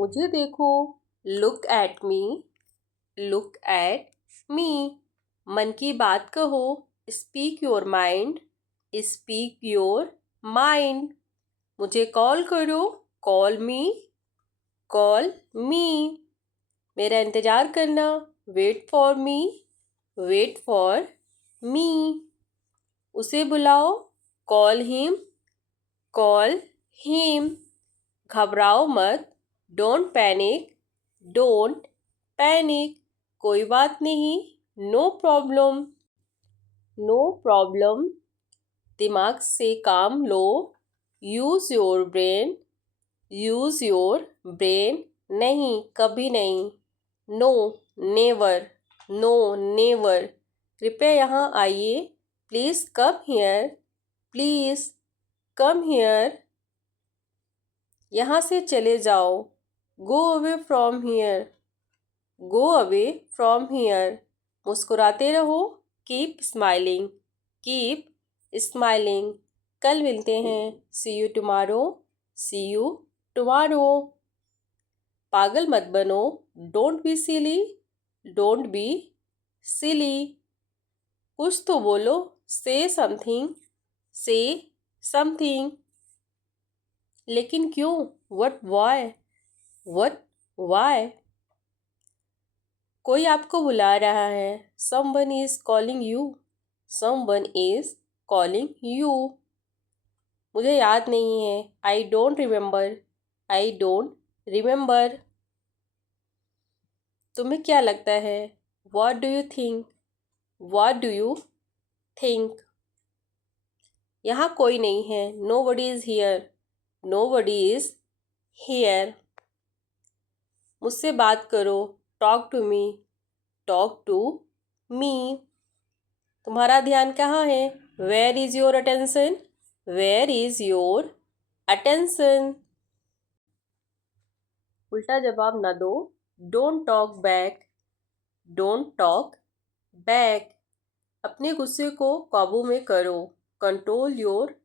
मुझे देखो, look at me, look at me. मन की बात कहो, speak your mind, speak your mind. मुझे कॉल करो, कॉल मी। मेरा इंतज़ार करना, wait for me, wait for me. उसे बुलाओ, कॉल हिम। घबराओ मत, डोंट पैनिक। कोई बात नहीं, नो प्रॉब्लम, नो प्रॉब्लम। दिमाग से काम लो, use your brain, use your brain. नहीं, कभी नहीं, नो नेवर, नो नेवर। कृपया यहाँ आइए, please come here, please come here. यहाँ से चले जाओ, go away from here, go away from here. मुस्कुराते रहो, कीप स्माइलिंग, कीप स्माइलिंग। कल मिलते हैं, see you tomorrow, see you tomorrow. पागल मत बनो, don't be silly, don't be silly. कुछ तो बोलो, से समथिंग। लेकिन क्यों, वट वाई। कोई आपको बुला रहा है, someone is calling you, someone is calling you. मुझे याद नहीं है, आई डोंट रिमेंबर। तुम्हें क्या लगता है, व्हाट डू यू थिंक। यहाँ कोई नहीं है, नोबडी इज हियर। मुझसे बात करो, टॉक टू मी। तुम्हारा ध्यान कहाँ है, वेयर इज योर अटेंशन। उल्टा जवाब न दो, डोंट टॉक बैक। अपने गुस्से को काबू में करो, कंट्रोल योर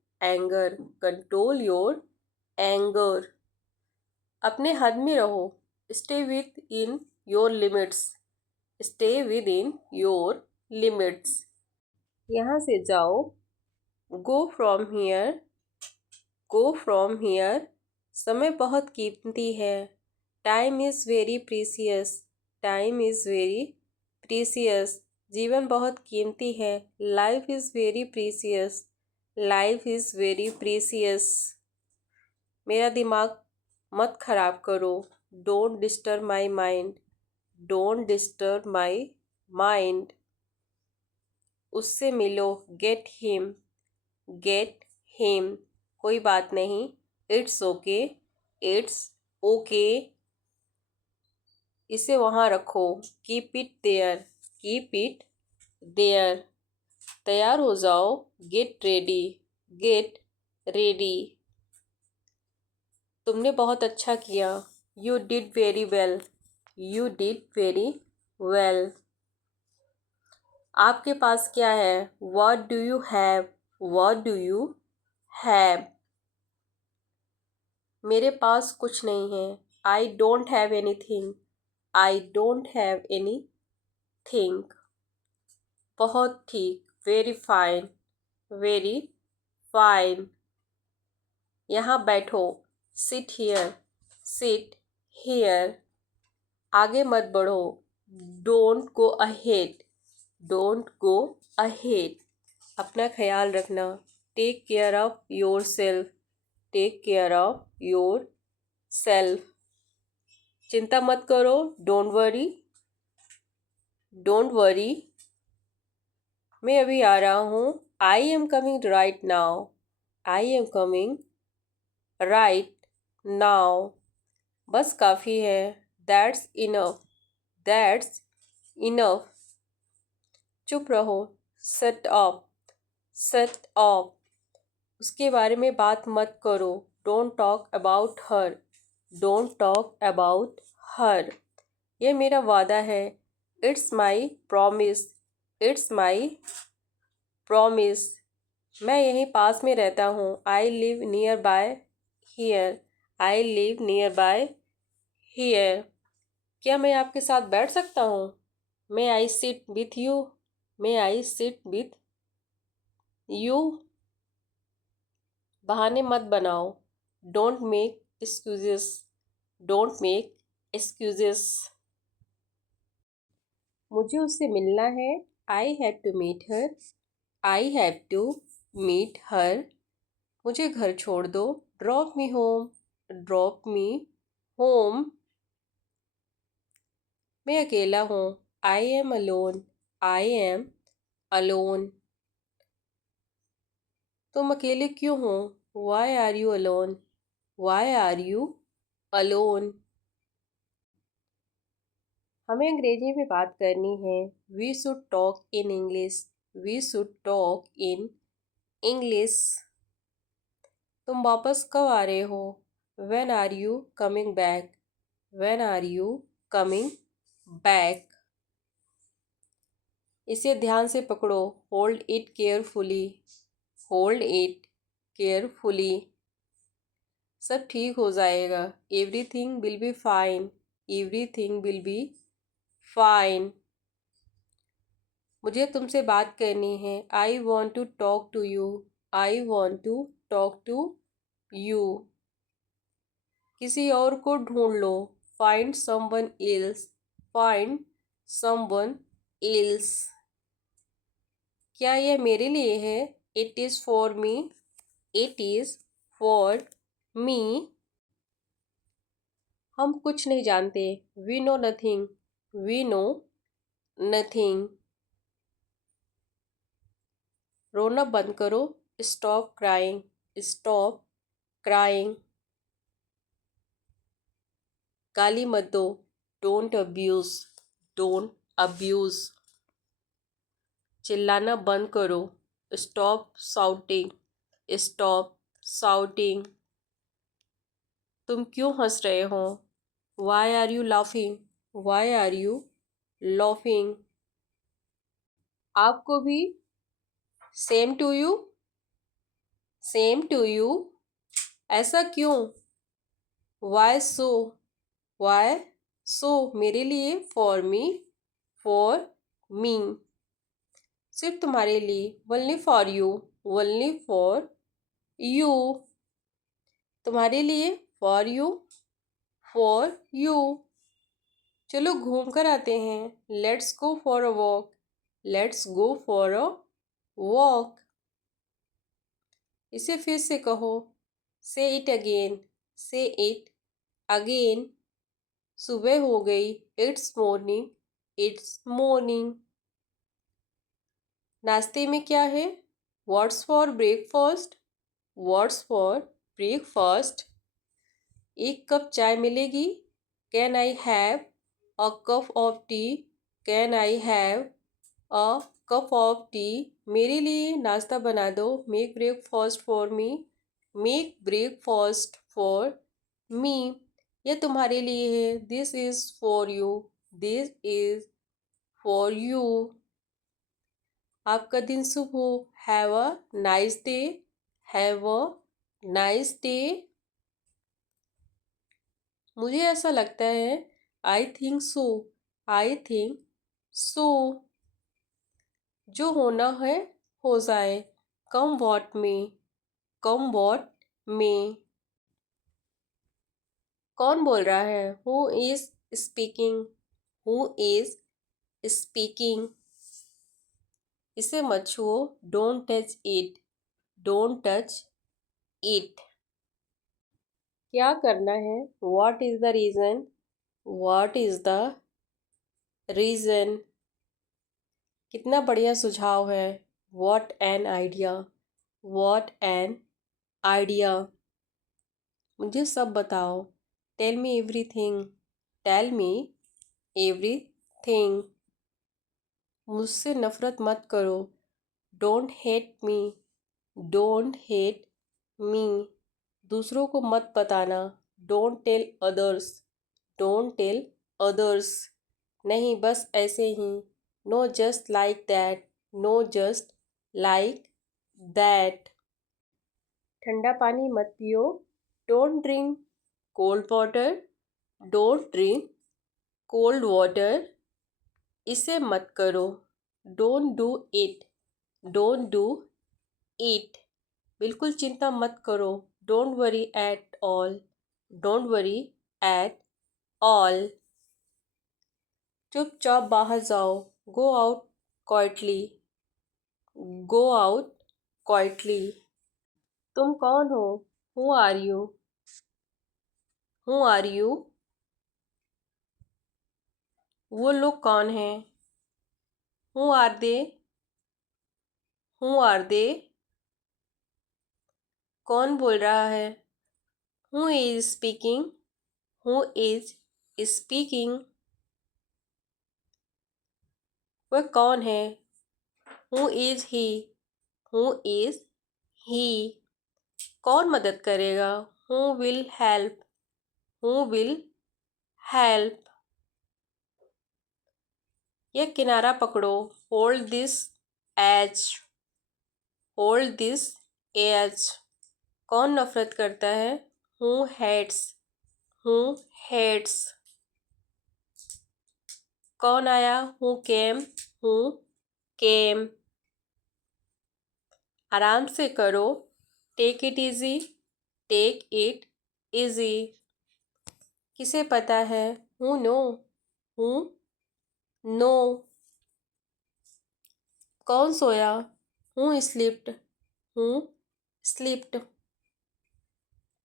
एंगर। अपने हद में रहो, stay with in your limits. यहाँ से जाओ, गो फ्रॉम हियर। समय बहुत कीमती है, टाइम इज़ वेरी प्रीसियस। जीवन बहुत कीमती है, लाइफ इज़ वेरी प्रीसियस। मेरा दिमाग मत खराब करो, डोंट डिस्टर्ब माई माइंड। उससे मिलो, गेट हिम। कोई बात नहीं, इट्स ओके। इसे वहाँ रखो, कीप इट देयर। तैयार हो जाओ, गेट रेडी। तुमने बहुत अच्छा किया, यू डिड वेरी वेल। आपके पास क्या है, व्हाट डू यू हैव। मेरे पास कुछ नहीं है, आई डोंट हैव एनीथिंग। बहुत ठीक, वेरी फाइन। यहाँ बैठो, सिट हियर। आगे मत बढ़ो, डोंट गो अहेड। अपना ख्याल रखना, take care of your self. चिंता मत करो, डोंट वरी। मैं अभी आ रहा हूँ, I am coming right now. बस काफ़ी है, दैट्स इनफ। चुप रहो, शट अप। उसके बारे में बात मत करो, डोंट टॉक अबाउट हर। यह मेरा वादा है, इट्स माई प्रॉमिस। मैं यहीं पास में रहता हूँ, I live near by here? क्या मैं आपके साथ बैठ सकता हूँ? May I sit with you? May I sit with you? बहाने मत बनाओ. Don't make excuses. Don't make excuses. मुझे उससे मिलना है. I have to meet her. I have to meet her. मुझे घर छोड़ दो. Drop me home. Drop me home. मैं अकेला हूँ. I am alone. I am alone. तुम अकेले क्यों हो? Why are you alone? Why are you alone? हमें अंग्रेजी में बात करनी है. We should talk in English. We should talk in English. तुम वापस कब आ रहे हो? When are you coming back? When are you coming back? इसे ध्यान से पकड़ो. Hold it carefully. Hold it carefully. सब ठीक हो जाएगा. Everything will be fine. Everything will be fine. मुझे तुमसे बात करनी है. I want to talk to you. I want to talk to you. किसी और को ढूंढ लो. Find someone else. Find someone else. क्या यह मेरे लिए है? It is for me. It is for me. हम कुछ नहीं जानते. We know nothing. We know nothing. रोना बंद करो. Stop crying. Stop crying. गाली मत दो. Don't abuse. Don't abuse. चिल्लाना बंद करो. Stop shouting. Stop shouting. तुम क्यों हंस रहे हो? Why are you laughing? Why are you laughing? आपको भी. Same to you. Same to you. ऐसा क्यों? Why so? Why so? मेरे लिए. For me. For me. सिर्फ तुम्हारे लिए. Only for you. Only for you. तुम्हारे लिए. For you. For you. चलो घूम कर आते हैं. Let's go for a walk. Let's go for a walk. इसे फिर से कहो. Say it again. Say it again. सुबह हो गई. It's morning. It's morning. नाश्ते में क्या है? What's for breakfast? What's for breakfast? एक कप चाय मिलेगी? Can I have a cup of tea? Can I have a cup of tea? मेरे लिए नाश्ता बना दो. Make breakfast for me. Make breakfast for me. यह तुम्हारे लिए है. This is for you. This is for you. आपका दिन शुभ हो. Have a nice day. Have a nice day. मुझे ऐसा लगता है. I think so. I think so. जो होना है हो जाए. Come what may. Come what may. कौन बोल रहा है? Who is speaking? Who is speaking? इसे मत छुओ. Don't touch it. Don't touch it. क्या करना है? What is the reason? What is the reason? कितना बढ़िया सुझाव है. What an idea. What an idea. मुझे सब बताओ. Tell me everything. Tell me everything. मुझसे नफरत मत करो. Don't hate me. Don't hate me. दूसरों को मत बताना. Don't tell others. Don't tell others. नहीं बस ऐसे ही. No just like that. No just like that. ठंडा पानी मत पियो. Don't drink cold water. Don't drink cold water, इसे मत करो। Don't do it, don't do it, बिल्कुल चिंता मत करो। Don't worry at all, don't worry at all, चुपचाप बाहर जाओ। Go out quietly, go out quietly, तुम कौन हो? Who are you, who are you, वो लोग कौन हैं? Who are they, who are they, कौन बोल रहा है? Who is speaking, who is speaking, वह कौन है? Who is he, who is he, कौन मदद करेगा? Who will help, who will help, यह किनारा पकड़ो। Hold this edge, hold this edge, कौन नफरत करता है? हु हेट्स, हु हेट्स, कौन आया? हु केम, हु केम, आराम से करो। Take it easy, take it easy, किसे पता है? हु नो, हु नो, कौन सोया? हु स्लिप्ड, हु स्लिप्ड,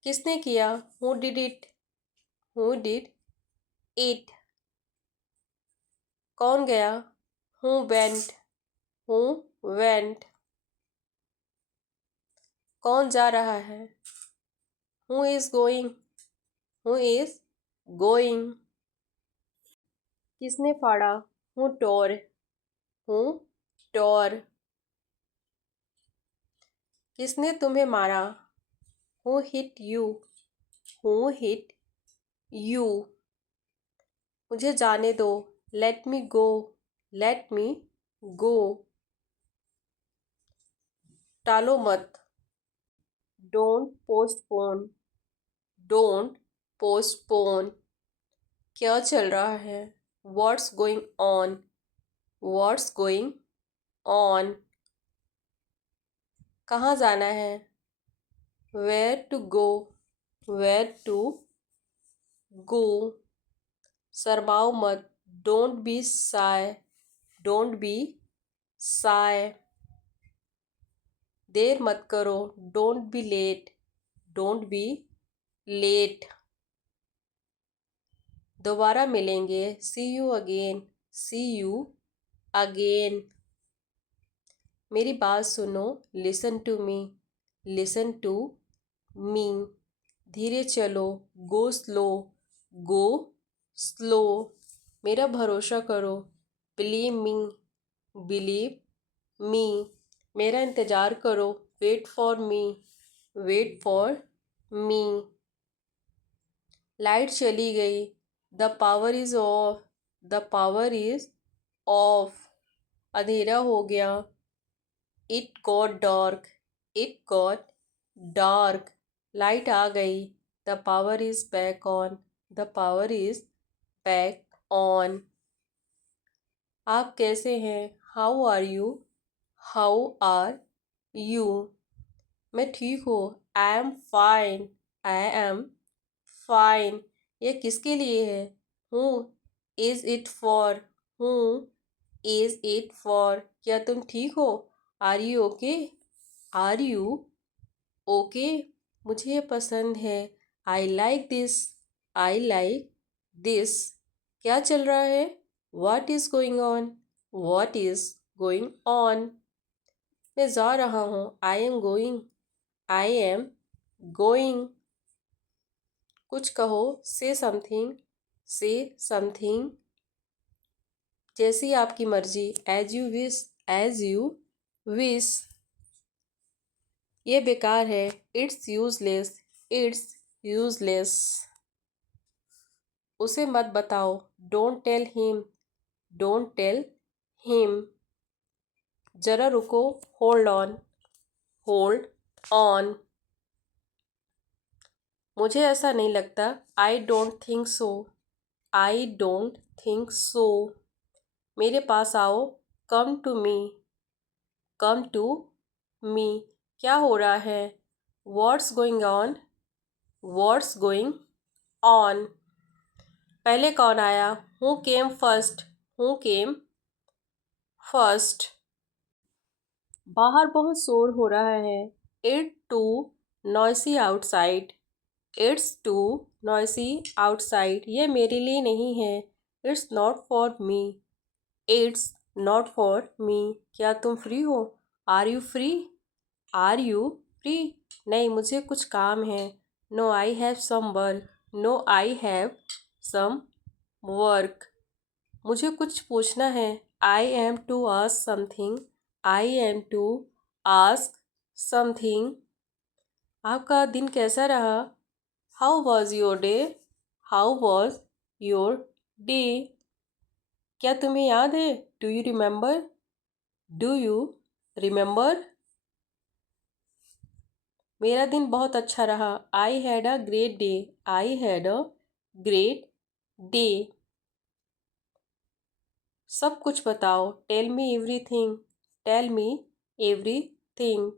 किसने किया? Who did it, who did it, कौन गया? हु वेंट, हु वेंट, कौन जा रहा है? Who is going, who is going, किसने फाड़ा? हु टोर, हु टोर, किसने तुम्हें मारा? Who hit you, who hit you, मुझे जाने दो। लेट मी गो, लेट मी गो, टालो मत। डोंट पोस्टपोन, डोंट पोस्टपोन, क्या चल रहा है? What's going on, what's going on, कहाँ जाना है? Where to go, where to go, शर्माओ मत। Don't be shy, don't be shy, देर मत करो। Don't be late, don't be late, दोबारा मिलेंगे। See you again, see you again, मेरी बात सुनो। Listen to me, listen to me, धीरे चलो। गो स्लो, गो स्लो, मेरा भरोसा करो। बिलीव मी, बिलीव मी, मेरा इंतज़ार करो। Wait for me, wait for me, light चली गई। The power is off, the power is off, अंधेरा हो गया। It got dark, it got dark, light आ गई। The power is back on, the power is back on, आप कैसे हैं? How are you, how are you, मैं ठीक हूँ। I am fine, I am fine, यह किसके लिए है? Who is it for, who is it for, क्या तुम ठीक हो? Are you okay, are you okay, मुझे ये पसंद है। I like this, I like this, क्या चल रहा है? What is going on, what is going on, मैं जा रहा हूँ। I am going, I am going, कुछ कहो। से समथिंग, से समथिंग, जैसी आपकी मर्जी। As you wish, as you wish, ये बेकार है। इट्स यूजलेस, इट्स यूजलेस, उसे मत बताओ। Don't tell him, don't tell him, जरा रुको। होल्ड ऑन, होल्ड ऑन, मुझे ऐसा नहीं लगता। I don't think so. I don't think so. मेरे पास आओ। Come to me. Come to me. क्या हो रहा है? What's going on? What's going on? पहले कौन आया? Who came first? Who came first? बाहर बहुत शोर हो रहा है। It too noisy outside. It's too noisy outside. ये मेरे लिए नहीं है। It's not for me. It's not for me. क्या तुम फ्री हो? Are you free? Are you free? नहीं, मुझे कुछ काम है। No I have some work. No I have some work. मुझे कुछ पूछना है। I am to ask something. I am to ask something. आपका दिन कैसा रहा? How was your day? How was your day? क्या तुम्हें याद है? Do you remember? Do you remember? मेरा दिन बहुत अच्छा रहा। I had a great day. I had a great day. सब कुछ बताओ। Tell me everything. Tell me everything.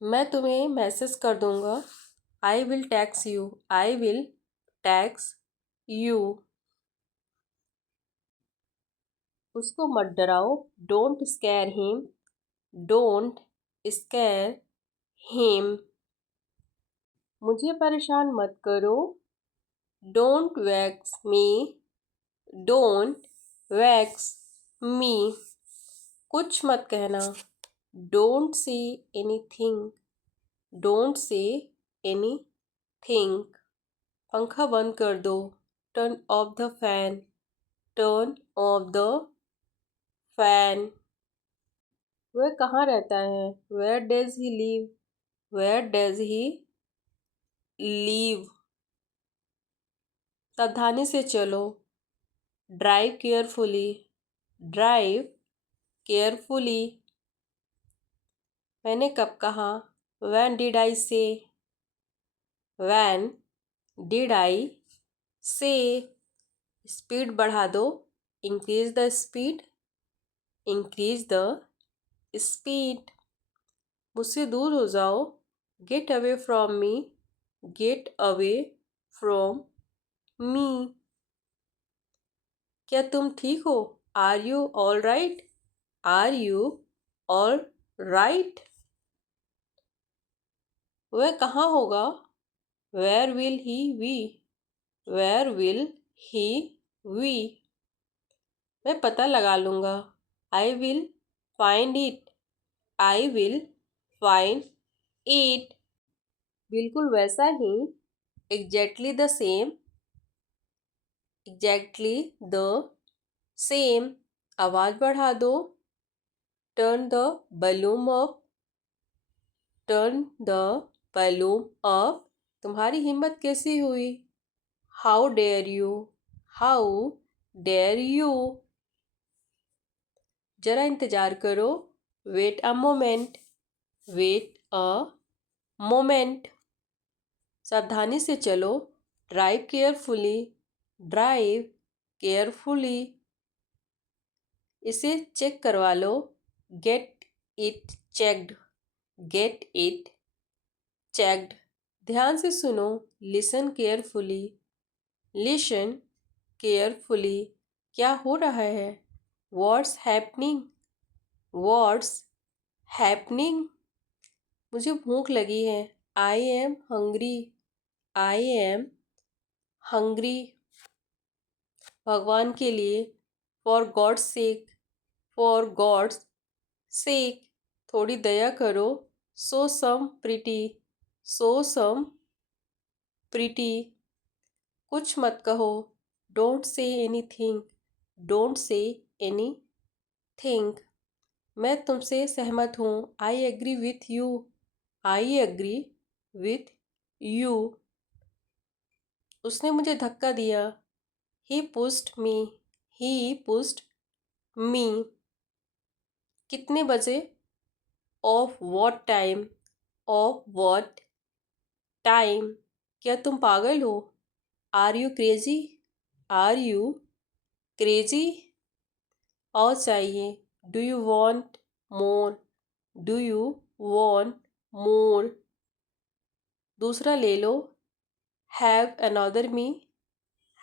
मैं तुम्हें मैसेज कर दूंगा। I will tax you. I will tax you. उसको मत डराओ। Don't scare him. Don't scare him. मुझे परेशान मत करो। Don't vex me. Don't vex me. कुछ मत कहना। Don't say anything. Don't say anything. पंखा बंद कर दो। Turn off the fan. Turn off the fan. वह कहाँ रहता है? Where does he live? Where does he live? सावधानी से चलो। Drive carefully. Drive carefully. मैंने कब कहा? व्हेन डिड आई से? व्हेन डिड आई से? स्पीड बढ़ा दो। Increase the speed. Increase the speed. मुझसे दूर हो जाओ। Get away from me. Get away from me. क्या तुम ठीक हो? Are you all right? Are you all right? वह कहाँ होगा? Where will he be? Where will he be? मैं पता लगा लूँगा। I will find it. I will find it. बिल्कुल वैसा ही। Exactly the same. Exactly the same. आवाज़ बढ़ा दो। Turn the volume up. Turn the volume up. तुम्हारी हिम्मत कैसी हुई? How dare you? How dare you? जरा इंतज़ार करो। Wait a moment. Wait a moment. सावधानी से चलो। Drive carefully. Drive carefully. इसे चेक करवा लो। Get it checked. Get it checked. ध्यान से सुनो। Listen carefully. Listen carefully. क्या हो रहा है? What's happening? What's happening? मुझे भूख लगी है। I am hungry. I am hungry. भगवान के लिए। For God's sake. For God's sake. थोड़ी दया करो। So some pretty. So some pretty. कुछ मत कहो। Don't say anything. Don't say anything. मैं तुमसे सहमत हूँ। I agree with you. I agree with you. उसने मुझे धक्का दिया। He pushed me. He pushed me. कितने बजे? Of what time? Of what time. क्या तुम पागल हो? Are you crazy? Are you crazy? और चाहिए। Do you want more? Do you want more? दूसरा ले लो। Have another me?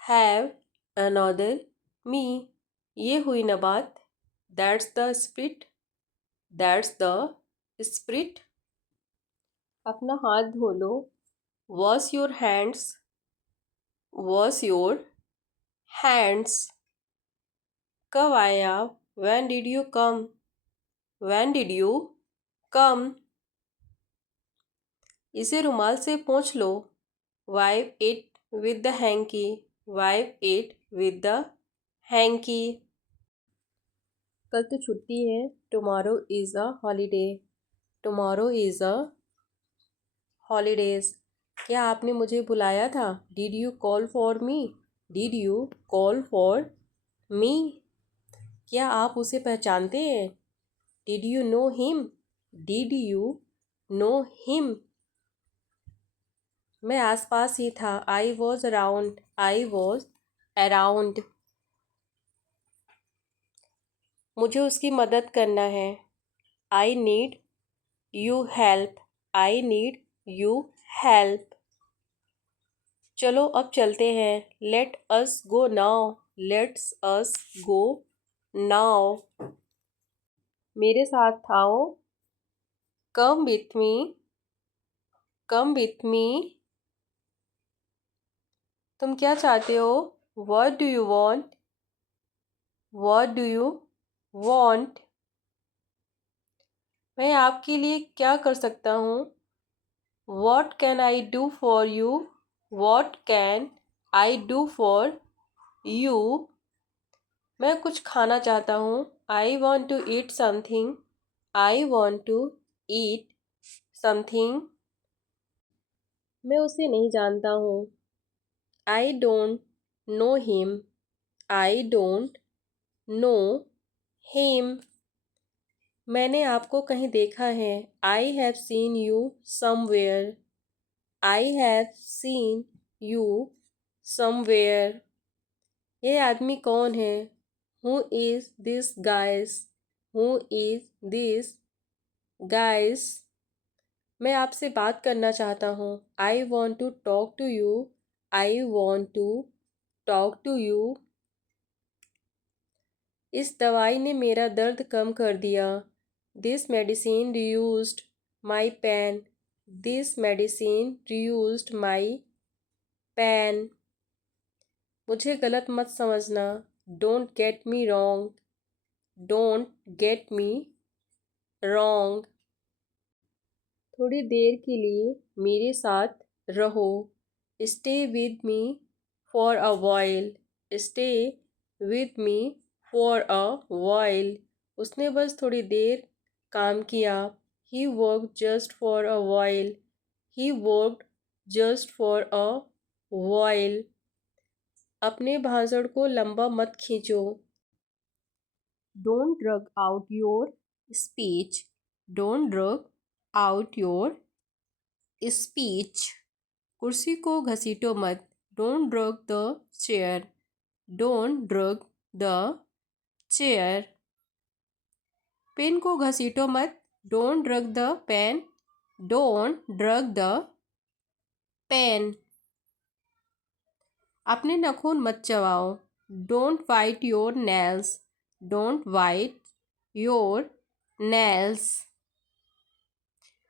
Have another me? ये हुई ना बात। That's the spirit. That's the spirit. अपना हाथ धो लो। Wash your hands. Wash your hands. कब आए आप? When did you come? When did you come? इसे रुमाल से पोंछ लो। Wipe it with the hankie. Wipe it with the hankie. कल तो छुट्टी है। Tomorrow is a holiday. Tomorrow is a holidays. क्या आपने मुझे बुलाया था? Did you call for me? Did you call for me? क्या आप उसे पहचानते हैं? Did you know him? Did you know him? मैं आसपास ही था। I was around. I was around. मुझे उसकी मदद करना है। I need you help. I need you help. चलो अब चलते हैं। Let us go now. Let's us go now. मेरे साथ आओ। Come with me. Come with me. तुम क्या चाहते हो? What do you want? What do you want? मैं आपके लिए क्या कर सकता हूँ? What can I do for you? What can I do for you? मैं कुछ खाना चाहता हूँ। I want to eat something. I want to eat something. मैं उसे नहीं जानता हूँ। I don't know him. I don't know him. मैंने आपको कहीं देखा है। I have seen you somewhere. I have seen you somewhere. ये आदमी कौन है? Who is this guys? Who is this guys? मैं आपसे बात करना चाहता हूँ। I want to talk to you. I want to talk to you. इस दवाई ने मेरा दर्द कम कर दिया। This medicine reduced my pain. This medicine reduced my pain. मुझे गलत मत समझना। Don't get me wrong. Don't get me wrong. थोड़ी देर के लिए मेरे साथ रहो। Stay with me for a while. Stay with me for a while. उसने बस थोड़ी देर काम किया। He worked just for a while. He worked just for a while. अपने भाषण को लंबा मत खींचो। Don't drug out your speech. Don't drug out your speech. कुर्सी को घसीटो मत। Don't drug the chair. Don't drug the chair. Pen को घसीटो मत। Don't drug the pen. Don't drug the pen. अपने नाखून मत चबाओ। Don't bite your nails. Don't bite your nails.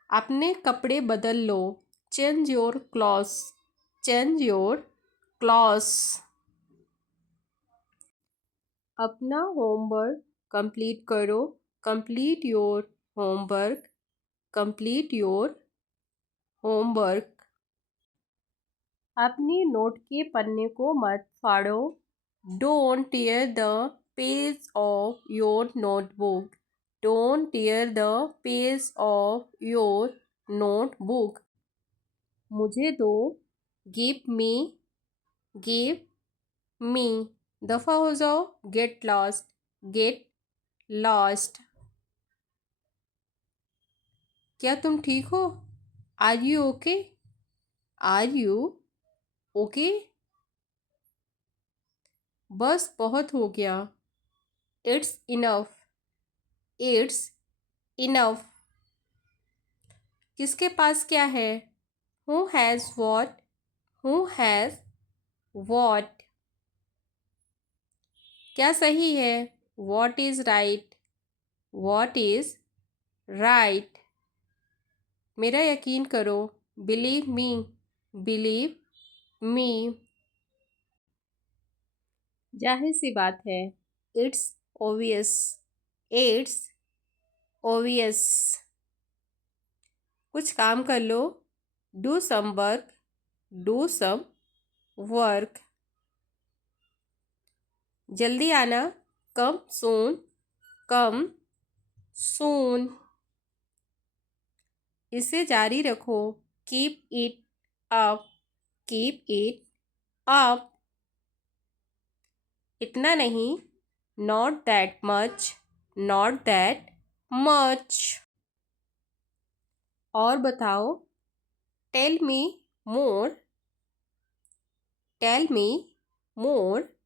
अपने कपड़े बदल लो। Change your clothes. Change your clothes. अपना होमवर्क कंप्लीट करो। Complete your homework. Complete your homework. अपनी नोट के पन्ने को मत फाड़ो। Don't tear the page of your notebook. Don't tear the page of your notebook. मुझे दो। Give me. Give me. दफ़ा हो जाओ। Get lost. Get lost. क्या तुम ठीक हो? Are you okay? Are you okay? बस बहुत हो गया। It's enough. It's enough. किसके पास क्या है? Who has what? Who has what? क्या सही है? What is right? What is right? मेरा यकीन करो। Believe me. Believe me. जाहिर सी बात है। It's obvious. It's obvious. कुछ काम कर लो। Do some work. Do some work. जल्दी आना। Come soon. Come soon. इसे जारी रखो। Keep it up. Keep it up. इतना नहीं। Not that much. Not that much. और बताओ। Tell me more. Tell me more.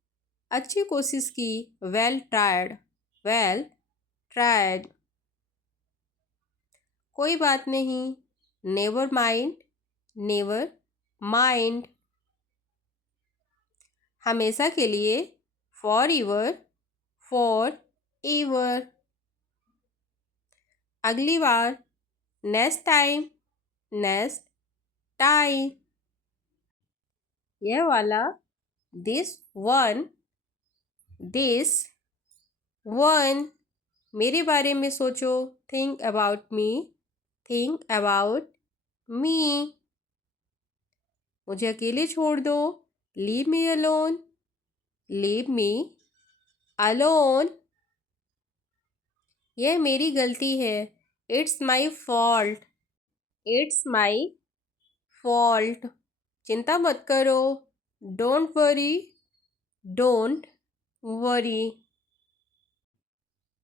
अच्छी कोशिश की। Well tried. Well tried. कोई बात नहीं। Never mind. Never mind. हमेशा के लिए। For ever. For ever. अगली बार। Next time. Next time. यह वाला। This one. This one. मेरे बारे में सोचो। Think about me. Think about me. मुझे अकेले छोड़ दो। Leave me alone. Leave me alone. यह मेरी गलती है। It's my fault. It's my fault. चिंता मत करो। Don't worry. Don't worry.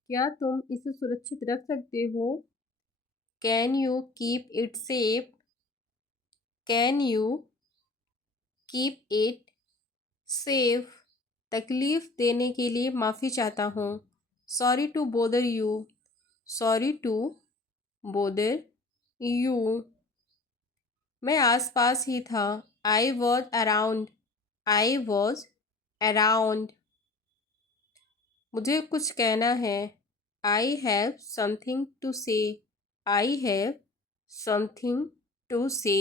क्या तुम इसे सुरक्षित रख सकते हो? Can you keep it safe? Can you keep it safe? तकलीफ देने के लिए माफ़ी चाहता हूँ। Sorry to bother you. Sorry to bother you. मैं आसपास ही था। I was around. I was around. मुझे कुछ कहना है। आई हैव समथिंग टू से। आई हैव समथिंग टू से।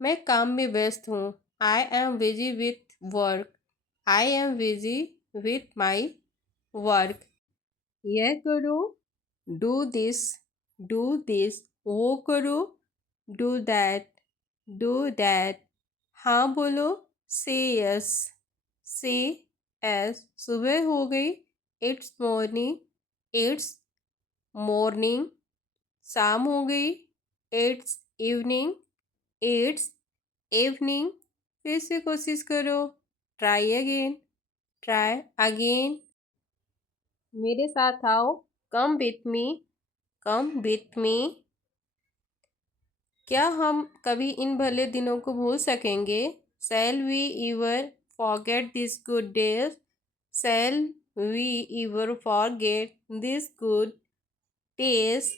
मैं काम में व्यस्त हूँ। I am busy with work. I am busy with my work. यह करो। Do this. Do this. वो करो। Do that. Do that. हाँ बोलो। से यस। से एस। सुबह हो गई। It's morning. It's morning. शाम हो गई। It's evening. It's evening. फिर से कोशिश करो। Try again. Try again. मेरे साथ आओ। Come with me. Come with me. क्या हम कभी इन भले दिनों को भूल सकेंगे? Shall we ever forget this good days? Shall we ever forget this good days?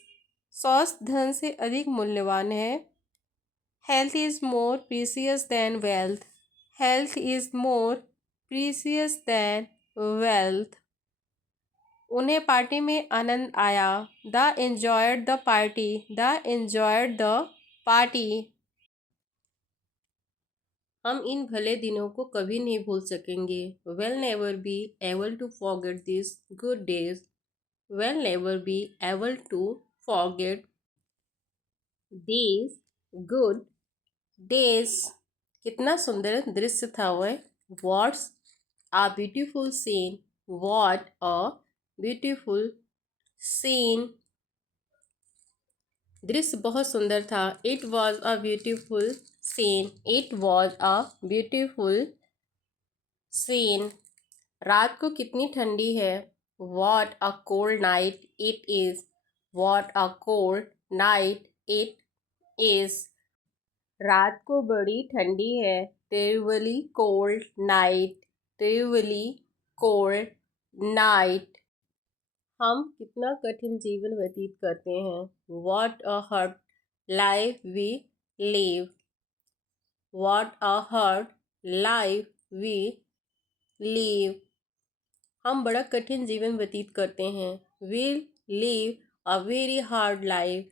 स्वस्थ धन से अधिक मूल्यवान है। Health is more precious than wealth. Health is more precious than wealth. उन्हें पार्टी में आनंद आया। They enjoyed the party. They enjoyed the party. हम इन भले दिनों को कभी नहीं भूल सकेंगे। वेल नेवर बी एबल टू फॉरगेट दिस गुड डेज। वेल नेवर बी एबल टू फॉरगेट दिस गुड डेज। कितना सुंदर दृश्य था वह। What's a beautiful scene. What a beautiful scene. दृश्य बहुत सुंदर था। It was a beautiful scene. It was a beautiful scene. रात को कितनी ठंडी है। What a cold night it is. What a cold night it is। रात को बड़ी ठंडी है। terribly cold night, terribly cold night। हम कितना कठिन जीवन व्यतीत करते हैं। what a hard life we live, what a hard life we live। हम बड़ा कठिन जीवन व्यतीत करते हैं। we live a very hard life,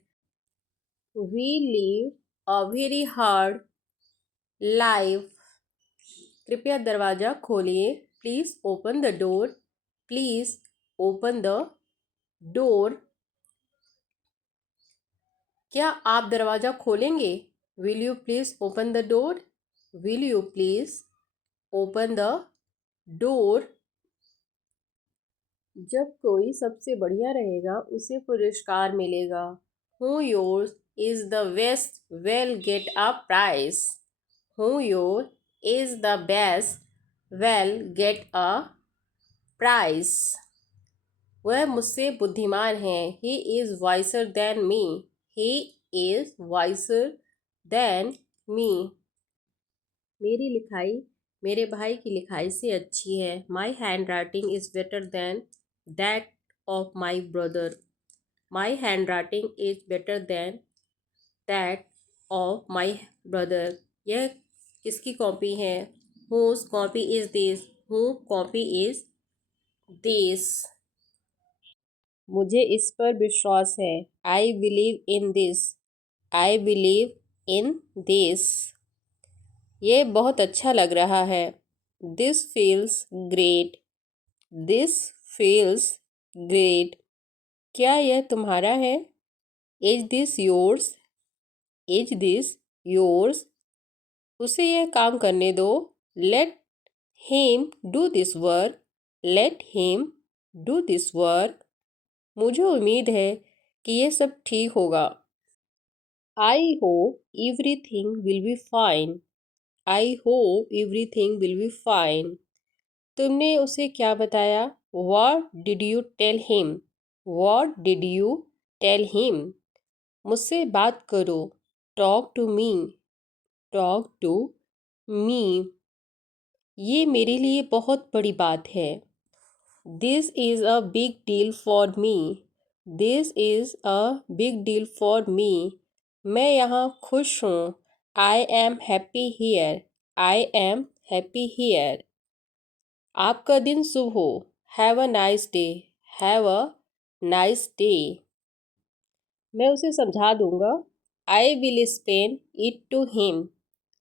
we live a very hard life। कृपया दरवाज़ा खोलिए। Please open the door, please open the door. क्या आप दरवाज़ा खोलेंगे? Will you please open the door, will you please open the door. जब कोई सबसे बढ़िया रहेगा उसे पुरस्कार मिलेगा। Who yours is the best well get a prize, who your is the best well get a prize. वह मुझसे बुद्धिमान है। He is wiser than me, he is wiser than me. मेरी लिखाई मेरे भाई की लिखाई से अच्छी है। My handwriting is better than that of my brother, my handwriting is better than that of my brother. यह किसकी कॉपी है? Whose copy is this, who copy is this. मुझे इस पर विश्वास है। I believe in this, I believe in this. ये बहुत अच्छा लग रहा है। This feels great, this feels great. क्या यह तुम्हारा है? Is this yours, is this yours. उसे यह काम करने दो। Let him do this work, let him do this work. मुझे उम्मीद है कि ये सब ठीक होगा। I hope everything will be fine, I hope everything will be fine. तुमने उसे क्या बताया? What did you tell him? What did you tell him? मुझसे बात करो। Talk to me, talk to me। ये मेरे लिए बहुत बड़ी बात है। This is a big deal for me, this is a big deal for me। मैं यहाँ खुश हूँ। I am happy here, I am happy here। आपका दिन शुभ हो। Have a nice day, have a nice day। मैं उसे समझा दूंगा। I will explain it to him,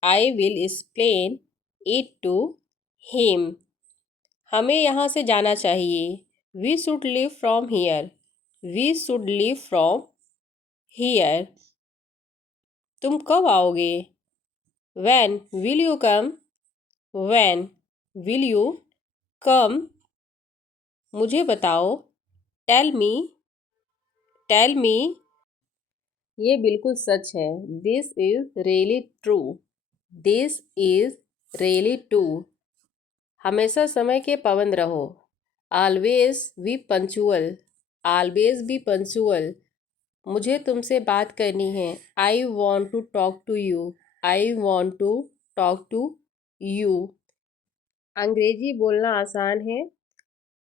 I will explain it to him। हमें यहाँ से जाना चाहिए। We should leave from here, we should leave from here। तुम कब आओगे? When will you come, when will you come। मुझे बताओ। Tell me, tell me। ये बिल्कुल सच है। This is really true, this is really true। हमेशा समय के पाबंद रहो। Always be punctual, always be punctual। मुझे तुमसे बात करनी है। I want to talk to you, I want to talk to you। अंग्रेजी बोलना आसान है।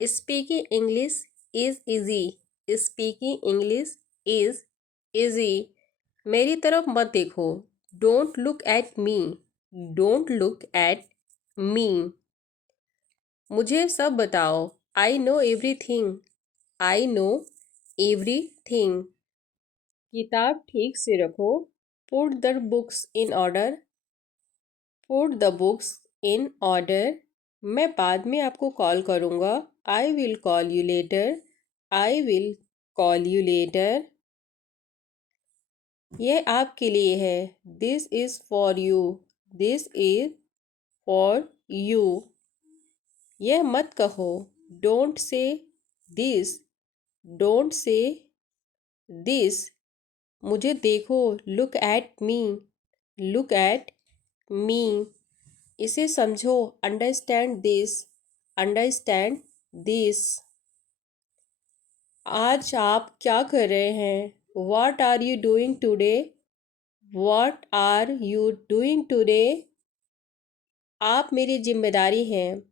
Speaking English is easy, speaking English is easy। मेरी तरफ मत देखो। Don't look at me, don't look at me। मुझे सब बताओ। I know everything, I know everything। किताब ठीक से रखो। Put the books in order, put the books in order। मैं बाद में आपको कॉल करूँगा। I will call you later, I will call you later। यह आपके लिए है। This is for you, this is for you। यह मत कहो। Don't say this, don't say this। मुझे देखो। Look at me, look at me। इसे समझो। Understand this, understand this। आज आप क्या कर रहे हैं? What are you doing today? What are you doing today? आप मेरी जिम्मेदारी हैं।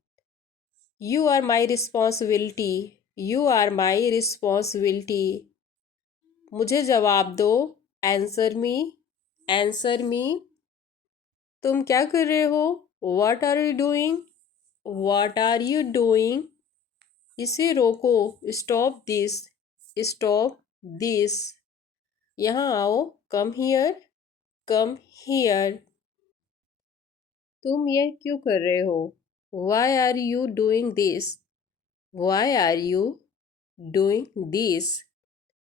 You are my responsibility. You are my responsibility. मुझे जवाब दो। Answer me. Answer me. तुम क्या कर रहे हो? What are you doing? What are you doing? इसे रोको। Stop this. Stop this. यहाँ आओ। Come here. Come here. तुम यह क्यों कर रहे हो? Why are you doing this? Why are you doing this?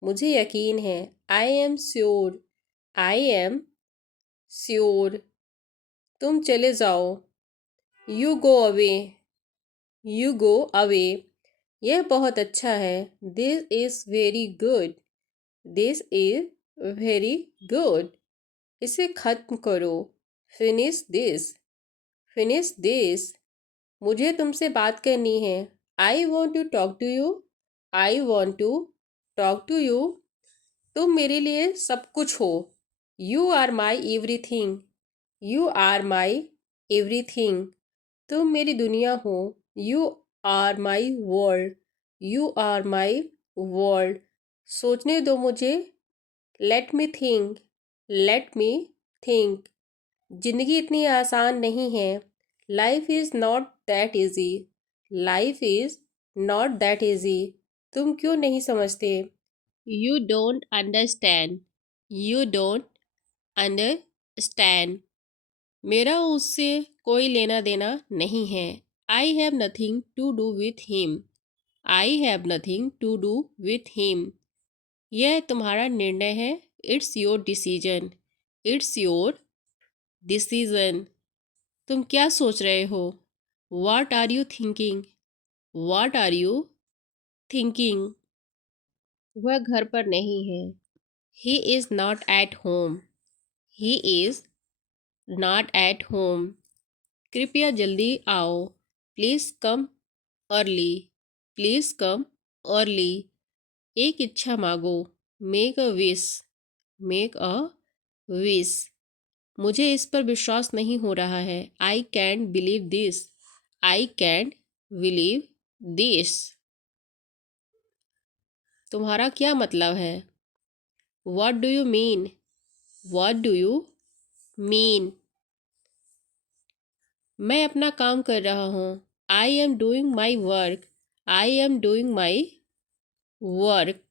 मुझे यकीन है। I am sure. I am sure. तुम चले जाओ। You go away. You go away. यह बहुत अच्छा है। This is very good. This is very good. इसे खत्म करो। Finish this. Finish this. मुझे तुमसे बात करनी है। I want to talk to you. I want to talk to you. तुम मेरे लिए सब कुछ हो। You are my everything. You are my everything. तुम मेरी दुनिया हो। You are my world. You are my world. सोचने दो मुझे। Let me think. Let me think. जिंदगी इतनी आसान नहीं है। Life is not that easy. Life is not that easy. तुम क्यों नहीं समझते? You don't understand. You don't understand. मेरा उससे कोई लेना देना नहीं है। I have nothing to do with him. I have nothing to do with him. यह तुम्हारा निर्णय है। It's your decision. It's your decision. तुम क्या सोच रहे हो? What are you thinking? What are you thinking? वह घर पर नहीं है। He is not at home. He is not at home. कृपया जल्दी आओ। Please come early. Please come early. एक इच्छा मांगो। Make a wish. Make a wish. मुझे इस पर विश्वास नहीं हो रहा है। I can't believe this. I can't believe this. तुम्हारा क्या मतलब है? What do you mean? What do you mean? मैं अपना काम कर रहा हूँ। I am doing my work. I am doing my work.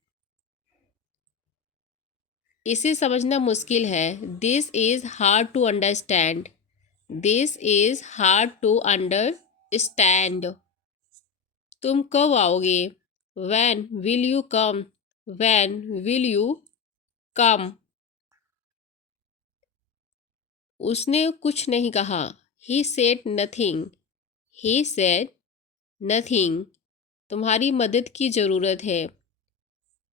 इसे समझना मुश्किल है। This is hard to understand. This is hard to understand. तुम कब आओगे? When will you come? When will you come? उसने कुछ नहीं कहा। He said nothing. He said nothing. तुम्हारी मदद की ज़रूरत है।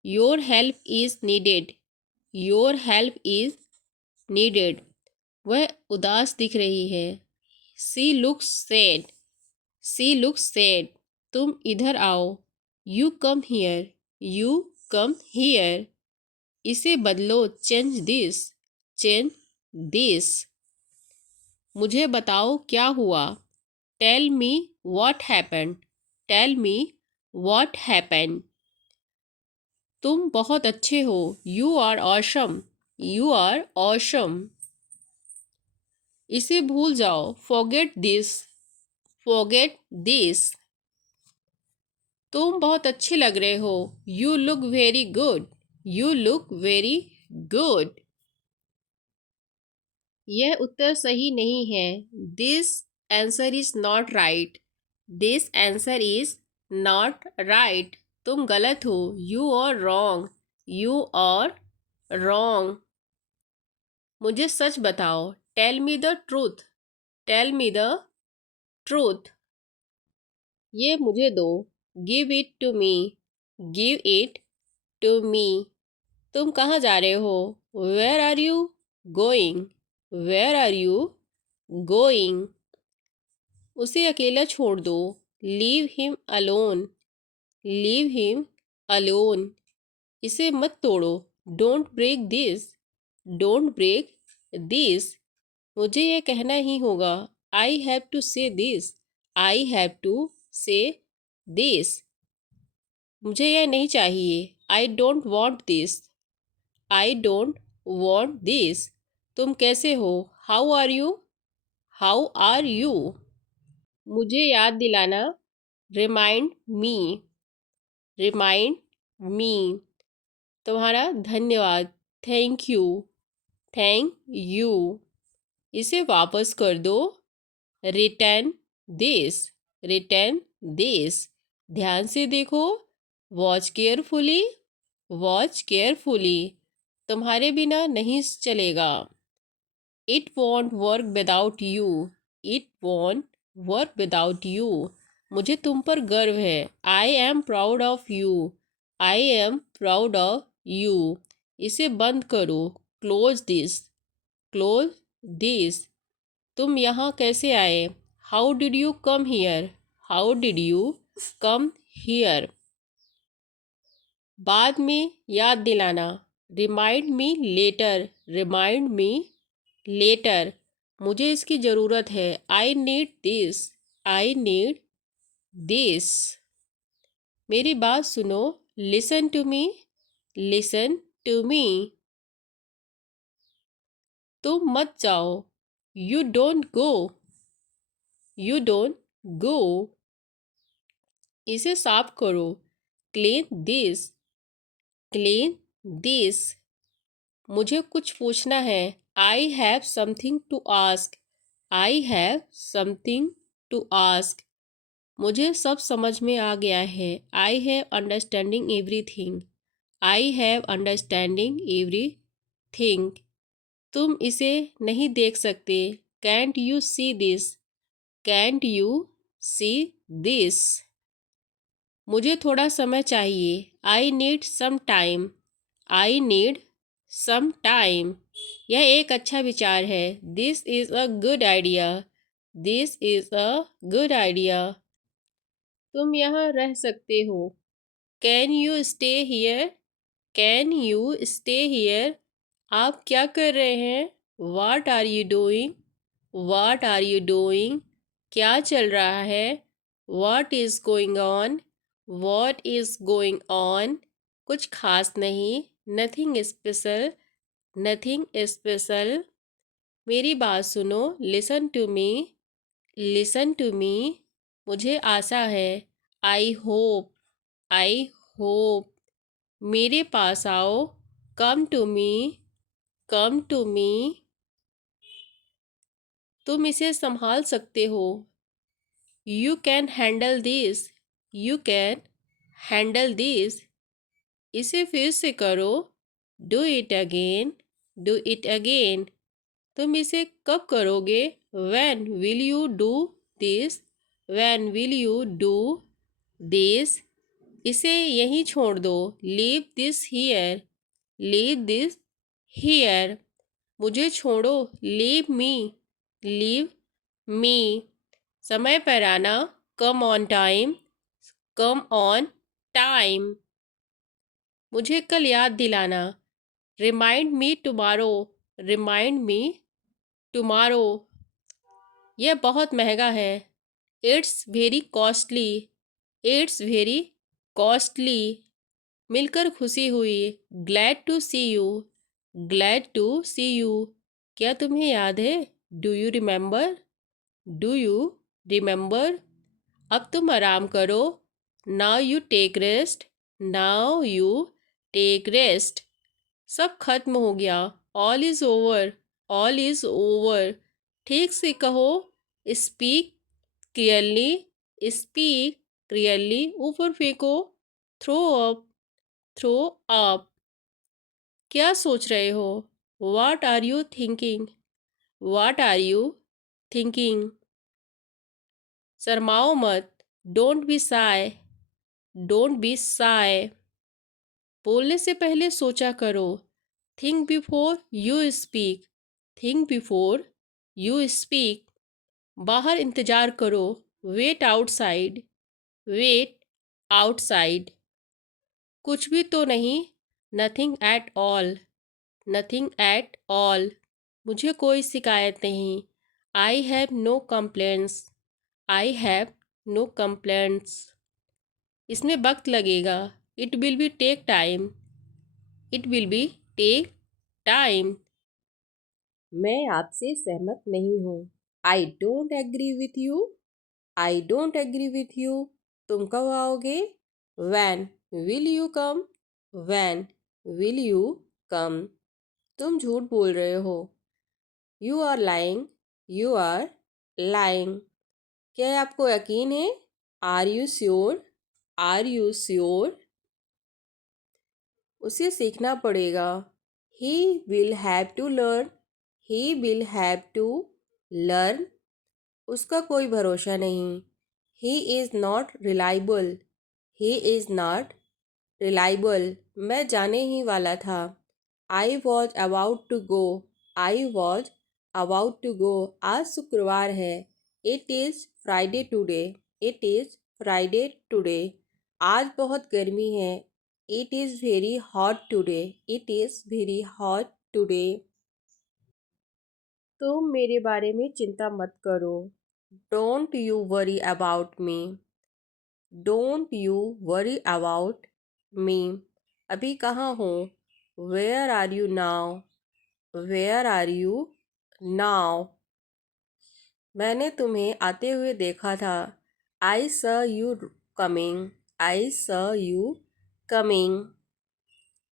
Your help is needed. Your help is needed. वह उदास दिख रही है। She looks sad. She looks sad. तुम इधर आओ। You come here. You come here. इसे बदलो। Change this. Change this. मुझे बताओ क्या हुआ। Tell me what happened. Tell me what happened. तुम बहुत अच्छे हो। You are awesome. You are awesome. इसे भूल जाओ। Forget this. Forget this. तुम बहुत अच्छे लग रहे हो। You look very good. You look very good. यह उत्तर सही नहीं है। This answer is not right. This answer is not right. तुम गलत हो। You are wrong. You are wrong. मुझे सच बताओ। Tell me the truth. Tell me the truth. ये मुझे दो। Give it to me. Give it to me. तुम कहाँ जा रहे हो? Where are you going? Where are you going? उसे अकेला छोड़ दो। Leave him alone. Leave him alone. इसे मत तोड़ो। Don't break this. Don't break this, मुझे ये कहना ही होगा। I have to say this, I have to say this. मुझे यह नहीं चाहिए। I don't want this, I don't want this. तुम कैसे हो? How are you, how are you. मुझे याद दिलाना। Remind me, remind me. तुम्हारा धन्यवाद। Thank you, thank you. इसे वापस कर दो। Return this, return this. ध्यान से देखो। Watch carefully, watch carefully. तुम्हारे बिना नहीं चलेगा। It won't work without you, it won't work without you. मुझे तुम पर गर्व है। I am proud of you, I am proud of you. इसे बंद करो। Close this, close this. तुम यहाँ कैसे आए? How did you come here, how did you come here. बाद में याद दिलाना। Remind me later, remind me later. मुझे इसकी ज़रूरत है। I need this, I need this. मेरी बात सुनो। Listen to me, listen to me. तुम मत जाओ। You don't go, you don't go. इसे साफ करो। Clean this, clean this. मुझे कुछ पूछना है। I have something to ask, I have something to ask. मुझे सब समझ में आ गया है। I have understanding everything, I have understanding everything. तुम इसे नहीं देख सकते। Can't you see this, can't you see this. मुझे थोड़ा समय चाहिए। I need some time, I need some time. यह एक अच्छा विचार है। This is a good idea, this is a good idea. तुम यहाँ रह सकते हो। Can you stay here, can you stay here. आप क्या कर रहे हैं? What are you doing, what are you doing. क्या चल रहा है? What is going on, what is going on. कुछ खास नहीं। Nothing special, nothing special. मेरी बात सुनो। Listen to me, listen to मी। मुझे आशा है। I hope, I hope. मेरे पास आओ। Come to me, come to me. तुम इसे संभाल सकते हो। You can handle this, you can handle this. इसे फिर से करो। Do it again, do it again. तुम इसे कब करोगे? When will you do this, when will you do this. इसे यहीं छोड़ दो। Leave this here, leave this here. मुझे छोड़ो। लीव मी, लीव मी। समय पर आना। Come on time, come on time. मुझे कल याद दिलाना। Remind me tomorrow, remind me tomorrow. यह बहुत महंगा है। It's very costly, it's very costly. मिलकर खुशी हुई। Glad to see you, glad to see you. क्या तुम्हें याद है? Do you remember, do you remember. अब तुम आराम करो। Now you take rest, now you take rest. सब खत्म हो गया। All is over, all is over. ठीक से कहो। Speak clearly, speak clearly. ऊपर फेंको। Throw up, throw up. क्या सोच रहे हो? What are you thinking, what are you thinking. शर्माओ मत। Don't be shy, don't be shy. बोलने से पहले सोचा करो। Think before you speak, think before you speak. बाहर इंतज़ार करो। Wait outside, wait outside. कुछ भी तो नहीं। Nothing at all, nothing at all. मुझे कोई शिकायत नहीं। आई have no complaints. I have no complaints. इसमें वक्त लगेगा। It will be take time. It will be take time. मैं आपसे सहमत नहीं हूँ। I don't agree with you. I don't agree with you. तुम कब आओगे? When will you come? When will you come? तुम झूठ बोल रहे हो। You are lying. You are lying. क्या आपको यकीन है? Are you sure? Are you sure? उसे सीखना पड़ेगा। ही will have to learn. He will have to learn. उसका कोई भरोसा नहीं। He is not reliable. He is not reliable. मैं जाने ही वाला था। I was about to go. I was about to go. आज शुक्रवार है। It is Friday today. It is Friday today. आज बहुत गर्मी है। It is very hot today. It is very hot today. तुम मेरे बारे में चिंता मत करो। Don't you worry about me. Don't you worry about me. अभी कहाँ हो? Where are you now? Where are you now? मैंने तुम्हें आते हुए देखा था। आई स यू कमिंग। आई स यू कमिंग।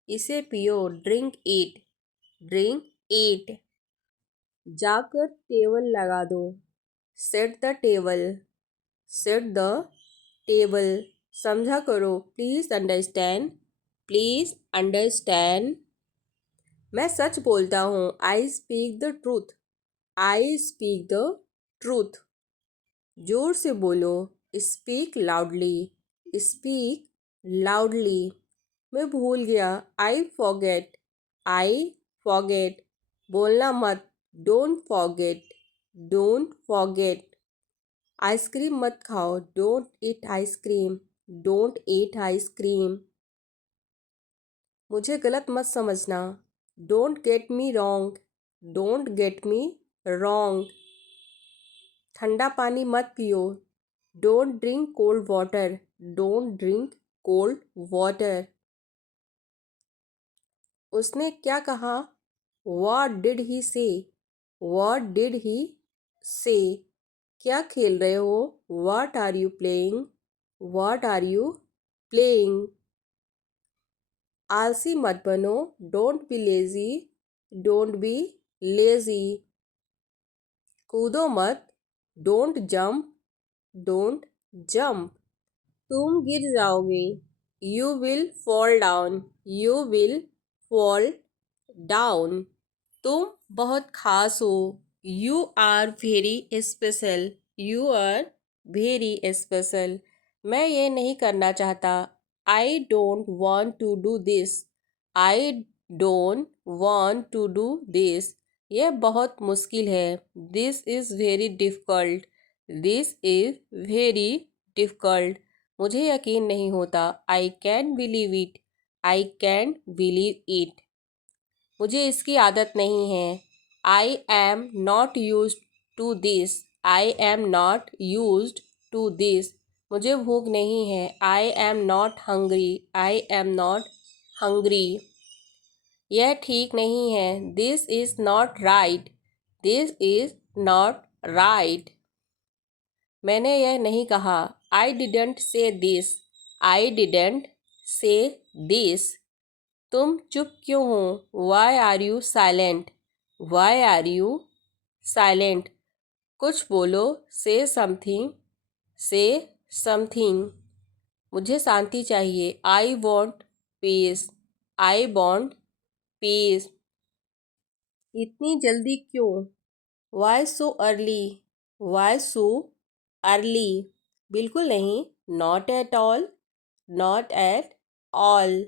इसे पियो। Drink it. Drink it. जाकर टेबल लगा दो। Set the table. Set the table. समझा करो। Please understand. Please understand. मैं सच बोलता हूँ। I speak the truth. I speak the truth. जोर से बोलो। Speak loudly. Speak loudly. मैं भूल गया। I forget. I forget. बोलना मत। Don't forget. Don't forget. Ice cream मत खाओ। Don't eat ice cream. Don't eat ice cream. मुझे गलत मत समझना। Don't get me wrong. Don't get me wrong. ठंडा पानी मत पियो। Don't drink cold water. Don't drink cold water. उसने क्या कहा? व्हाट डिड ही से? व्हाट डिड ही से? क्या खेल रहे हो? What are you playing? What are you playing? आलसी मत बनो। Don't be lazy. Don't be lazy. कूदो मत। Don't jump. Don't jump. तुम गिर जाओगे। You will fall down. You will fall down. तुम बहुत खास हो। You are very special. You are very special. मैं ये नहीं करना चाहता। I don't want to do this. I don't want to do this. यह बहुत मुश्किल है। This is very difficult. This is very difficult. मुझे यकीन नहीं होता। I can believe it. I can believe it. मुझे इसकी आदत नहीं है। I am not use to this. I am not use to this. मुझे भूख नहीं है। I am not hungry. I am not hungry. यह ठीक नहीं है। This is not right. This is not right. मैंने यह नहीं कहा। I didn't say this. I didn't say this. तुम चुप क्यों हो? Why are you silent? Why are you silent? कुछ बोलो। Say something. Say something. मुझे शांति चाहिए। I want peace. I want peace. इतनी जल्दी क्यों? Why so early? Why so early? बिल्कुल नहीं। Not at all. Not at all.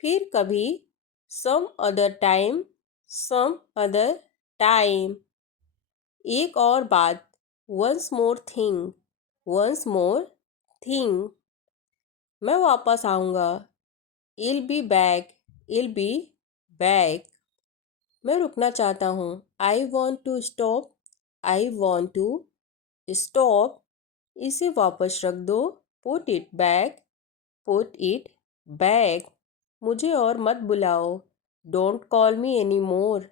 फिर कभी। Some other time. Some other time. एक और बात। Once more thing. Once more thing. मैं वापस आऊँगा। I'll be back. I'll be back. मैं रुकना चाहता हूँ। I want to stop. I want to stop. इसे वापस रख दो। Put it back. Put it back. मुझे और मत बुलाओ। Don't call me any more.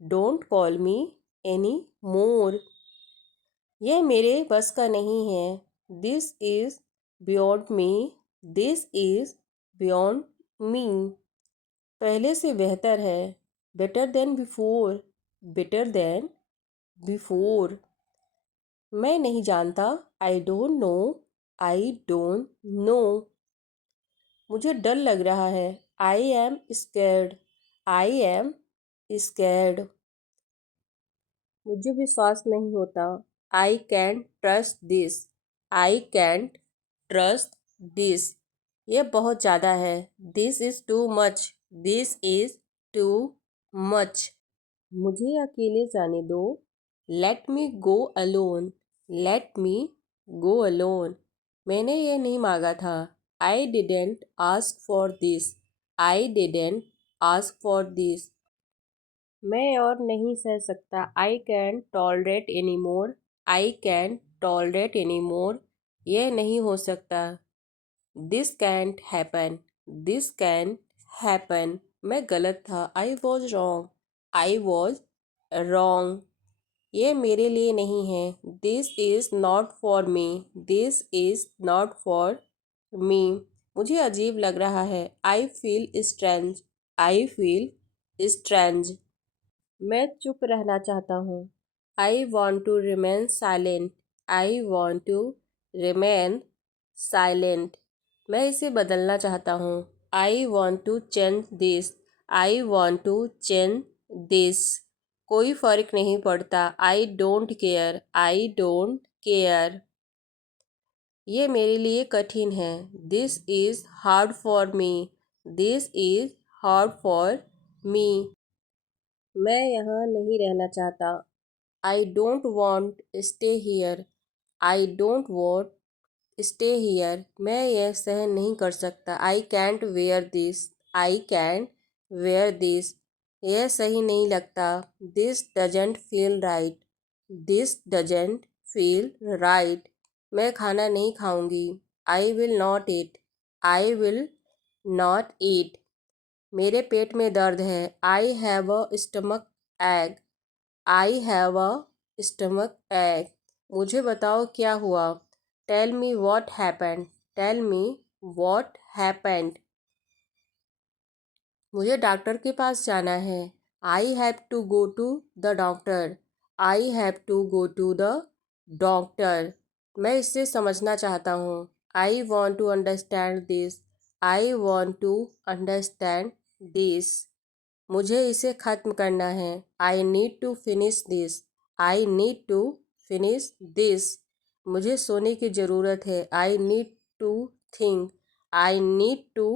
Don't call me any more. यह मेरे बस का नहीं है। This is beyond me. This is beyond me. पहले से बेहतर है। Better than before. Better than before. मैं नहीं जानता। I don't no. I don't no. मुझे डर लग रहा है। I am scared. I am scared. मुझे विश्वास नहीं होता। I can't trust this. I cantt trust this. यह बहुत ज़्यादा है। This is too much. This is too much. मुझे अकेले जाने दो। Let me go alone. Let me go alone. मैंने ये नहीं मांगा था। I didn't ask for this. I didn't ask for this. मैं और नहीं सह सकता। आई can tolerate any more. I can tolerate any more. यह नहीं हो सकता। This can't happen. This can happen. मैं गलत था। I was wrong. I was wrong. ये मेरे लिए नहीं है। This is not for me. This is not for me. मुझे अजीब लग रहा है। I feel strange. I feel strange. मैं चुप रहना चाहता हूँ। I want to remain silent. I want to remain silent. मैं इसे बदलना चाहता हूँ। I want to change this. I want to change this. कोई फ़र्क नहीं पड़ता। I don't care. I don't care. ये मेरे लिए कठिन है। This is hard for me. This is hard for me. मैं यहाँ नहीं रहना चाहता। I don't want stay here. I don't want stay here. मैं यह सहन नहीं कर सकता। I can't wear this. I can't wear this. यह सही नहीं लगता। This doesn't feel right. This doesn't feel right. मैं खाना नहीं खाऊंगी। I will not eat. I will not eat. मेरे पेट में दर्द है। I have a stomach ache. I have a stomach ache. मुझे बताओ क्या हुआ। Tell me what happened. Tell me what happened. मुझे डॉक्टर के पास जाना है। I have to go to the doctor. I have to go to the doctor. मैं इसे समझना चाहता हूँ। I want to understand this. I want to understand this. मुझे इसे ख़त्म करना है। I need to finish this. I need to finish this. मुझे सोने की ज़रूरत है। I need to think. I need to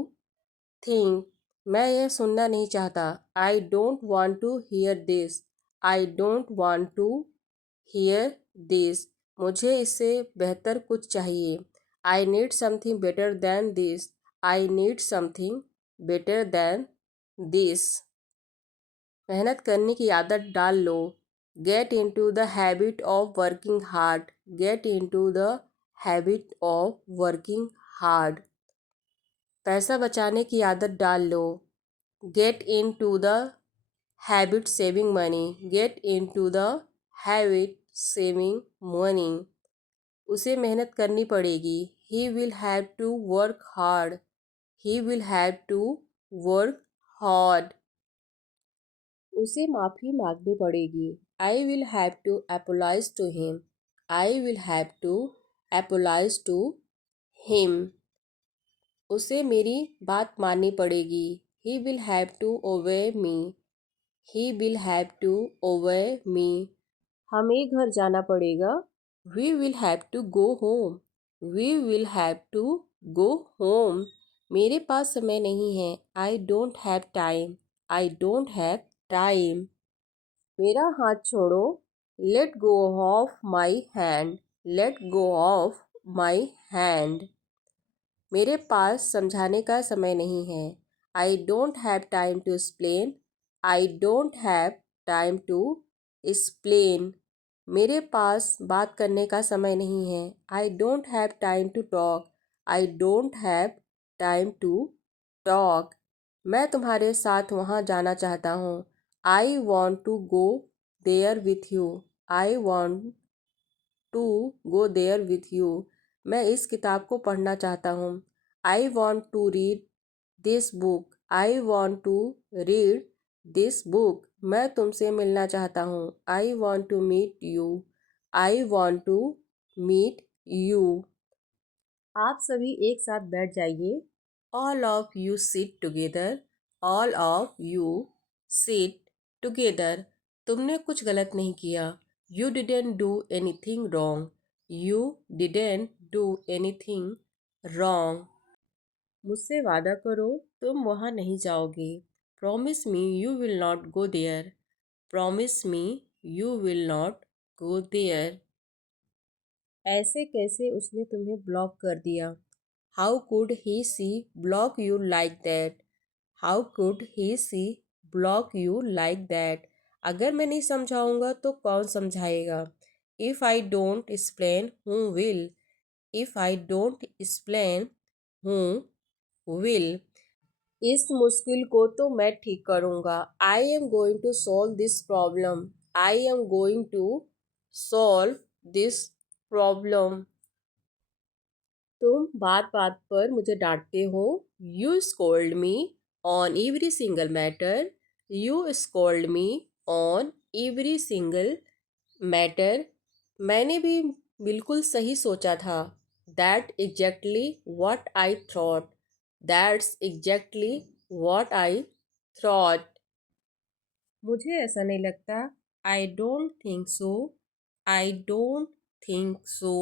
think. मैं यह सुनना नहीं चाहता। I don't want to hear this. I don't want to hear this. मुझे इससे बेहतर कुछ चाहिए। I need something better than this. I need something better than this. मेहनत करने की आदत डाल लो। Get into the habit of working hard. Get into the habit of working hard. पैसा बचाने की आदत डाल लो। Get into the habit saving money. Get into the habit saving money. उसे मेहनत करनी पड़ेगी। He will have to work hard. He will have to work hard. उसे माफ़ी मांगनी पड़ेगी। I will have to apologise to him. I will have to apologise to him. उसे मेरी बात माननी पड़ेगी। He will have to obey me. He will have to obey me. हमें घर जाना पड़ेगा। We will have to go home. We will have to go home. मेरे पास समय नहीं है। I don't have time. I don't have time. मेरा हाथ छोड़ो। Let go of my hand. Let go of my hand. मेरे पास समझाने का समय नहीं है। I don't have time to explain. I don't have time to explain. मेरे पास बात करने का समय नहीं है. I don't have time to talk. I don't have time to talk. मैं तुम्हारे साथ वहाँ जाना चाहता हूँ. I want to go there with you. I want to go there with you. मैं इस किताब को पढ़ना चाहता हूँ. I want to read this book. I want to read this book. मैं तुमसे मिलना चाहता हूँ. I want to meet you. I want to meet you. आप सभी एक साथ बैठ जाइए. All of you sit together. All of you sit together. तुमने कुछ गलत नहीं किया. You didn't do anything wrong. You didn't do anything wrong. मुझसे वादा करो तुम वहाँ नहीं जाओगे. Promise me you will not go there. Promise me you will not go there. ऐसे कैसे उसने तुम्हें ब्लॉक कर दिया. How could he see block you like that? How could he see block you like that? अगर मैं नहीं समझाऊंगा तो कौन समझाएगा. If I don't explain, who will? If I don't explain, who will? इस मुश्किल को तो मैं ठीक करूंगा. I am going to solve this problem. I am going to solve this problem. तुम बात बात पर मुझे डांटते हो. You scold me on every single matter. You scold me on every single matter. मैंने भी बिल्कुल सही सोचा था. That exactly what I thought. That's exactly what I thought. मुझे ऐसा नहीं लगता. I don't think so. I don't think so.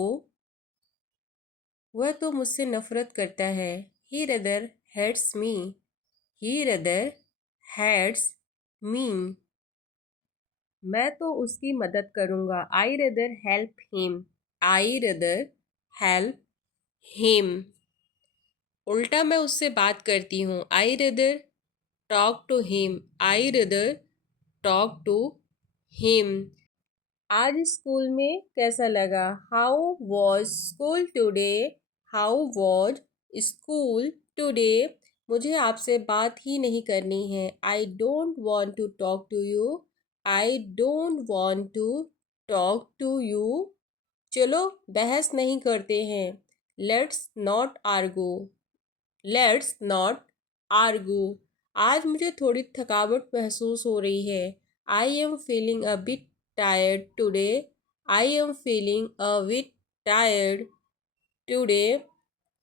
वह तो मुझसे नफरत करता है. He rather hates me. He rather hates me. मैं तो उसकी मदद करूँगा. I rather help him. I rather help him. उल्टा मैं उससे बात करती हूँ. I rather talk to him. I rather talk to him. आज स्कूल में कैसा लगा. How was school today? How was school today? मुझे आपसे बात ही नहीं करनी है. I don't want to talk to you. I don't want to talk to you. चलो बहस नहीं करते हैं. Let's not argue. Let's not argue. आज मुझे थोड़ी थकावट महसूस हो रही है. I am feeling a bit tired today. I am feeling a bit tired today.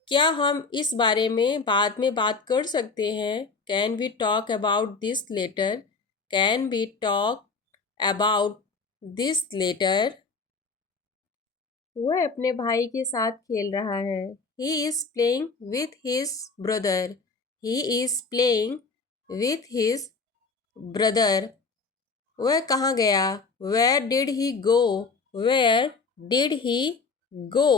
क्या हम इस बारे में बाद में बात कर सकते हैं. Can we talk about this later? Can we talk about this later? वह अपने भाई के साथ खेल रहा है. He is playing with his brother. He is playing with his brother. वह कहाँ गया. Where did he go? Where did he go?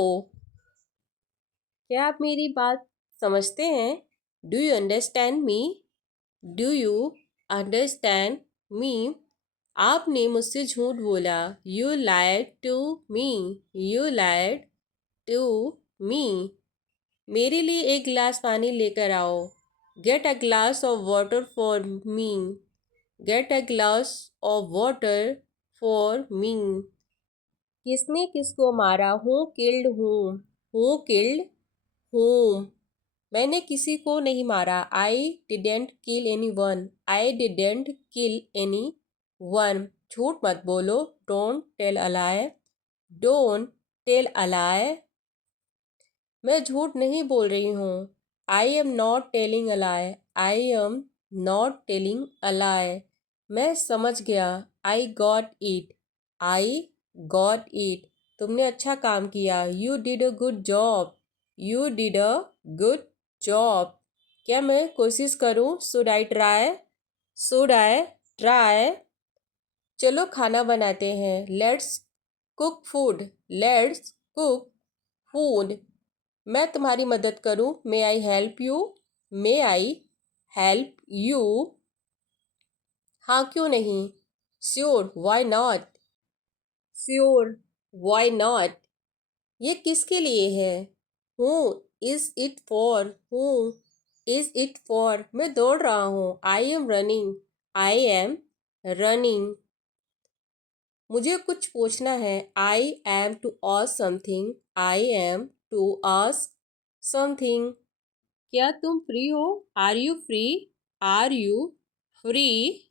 क्या आप मेरी बात समझते हैं. Do you understand me? Do you understand me? आपने मुझसे झूठ बोला. You lied to me. You lied to me. मेरे लिए एक गिलास पानी लेकर आओ. Get a glass of water for me. Get a glass of water for me. किसने किसको मारा. Who killed whom? Who killed whom? मैंने किसी को नहीं मारा. I didn't kill anyone. I didn't kill anyone. झूठ मत बोलो. Don't tell a lie. Don't tell a lie. मैं झूठ नहीं बोल रही हूँ. I am not telling a lie. I am not telling a lie. मैं समझ गया. I got it. I got it. तुमने अच्छा काम किया. You did a good job. You did a good job. क्या मैं कोशिश करूँ. Should I try? Should I try? चलो खाना बनाते हैं. Let's cook food. Let's cook food. मैं तुम्हारी मदद करूँ. May I help you? May I help you? हाँ क्यों नहीं? Sure why not? Sure why not? ये किसके लिए है? Who is it for? Who is it for? मैं दौड़ रहा हूँ। I am running. I am running. मुझे कुछ पूछना है। I am to ask something. I am to ask something. क्या तुम फ्री हो? Are you free? Are you free?